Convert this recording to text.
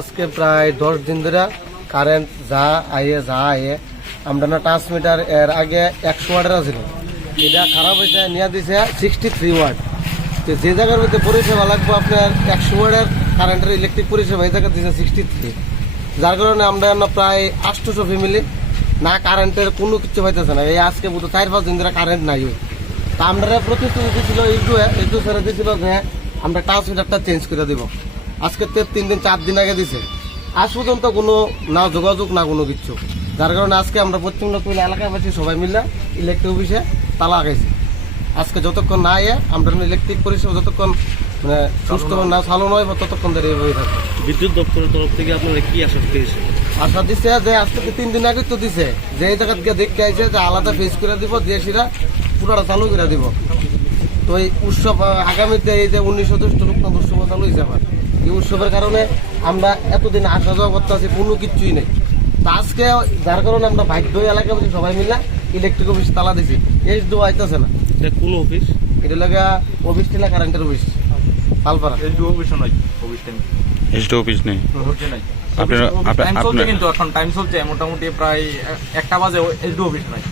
আজকে প্রায় 10 দিন ধরে কারেন্ট যা আয়ে আমরা না ট্রান্সমিটার এর আগে 100 ওয়াটের ছিল, এটা খারাপ হয়েছে নিয়ে দিছে 63 ওয়াট। তো যে জায়গার মধ্যে পরিষেবা লাগবে আপনার 100 ওয়াটের কারেন্টের ইলেকট্রিক পরিষেবা, এই জায়গা দিছে 63, যার কারণে আমরা প্রায় 800 ফ্যামিলি না কারেন্টের কোনো কিছু পাইতেছে না। এই আজকে বোধ 4-5 দিন ধরে কারেন্ট নাই। তা আমরা প্রতিশ্রুতি দিয়েছিল একটু ছেড়ে দিয়েছিল যে আমরা ট্রান্সমিটারটা চেঞ্জ করে দিব। আজকে 3-4 দিন আগে দিছে, আজ পর্যন্ত কোনো না যোগাযোগ না কোনো কিছু, যার কারণে আজকে আমরা পশ্চিম লক্ষ্মী এলাকাবাসী সবাই মিলে ইলেকট্রিক অফিসে তালা লাগাইছি। আজকে যতক্ষণ না আমরা ইলেকট্রিক পরিষেবা যতক্ষণ মানে সুস্থ না চালু নয় ততক্ষণ ধরে এইভাবে থাকবে। বিদ্যুৎ দপ্তরের তরফ থেকে আপনারা কি আশা পেয়েছে? আশা দিচ্ছে যে আজ থেকে 3 দিন আগে তো দিছে যে এই জায়গা থেকে দেখতে আইছে যে আলাদা ফেস করে দিব, দিয়ে সেটা পুরোটা চালু করে দিব। তো এই উৎসব আগামীতে এই যে 19 জ্যৈষ্ঠ লোকনাথ উৎসব চালু হয়েছে আবার, এই উৎসবের কারণে আমরা এতদিন আসা যাওয়া করতে আছি, কোনো কিছুই নেই। তা আজকে যার কারণে আমরা বাধ্য এলাকাবাসী সবাই মিলে ইলেকট্রিক অফিস তালা দিছি। এই দু আইতেছে না। কোন অফিস? এটা লাগা অফিস টিলা কারেন্টের অফিস পালপাড়া। অফিস নেই কিন্তু এখন টাইম চলছে, মোটামুটি প্রায় 1টা বাজে এসডিও অফিস নাই।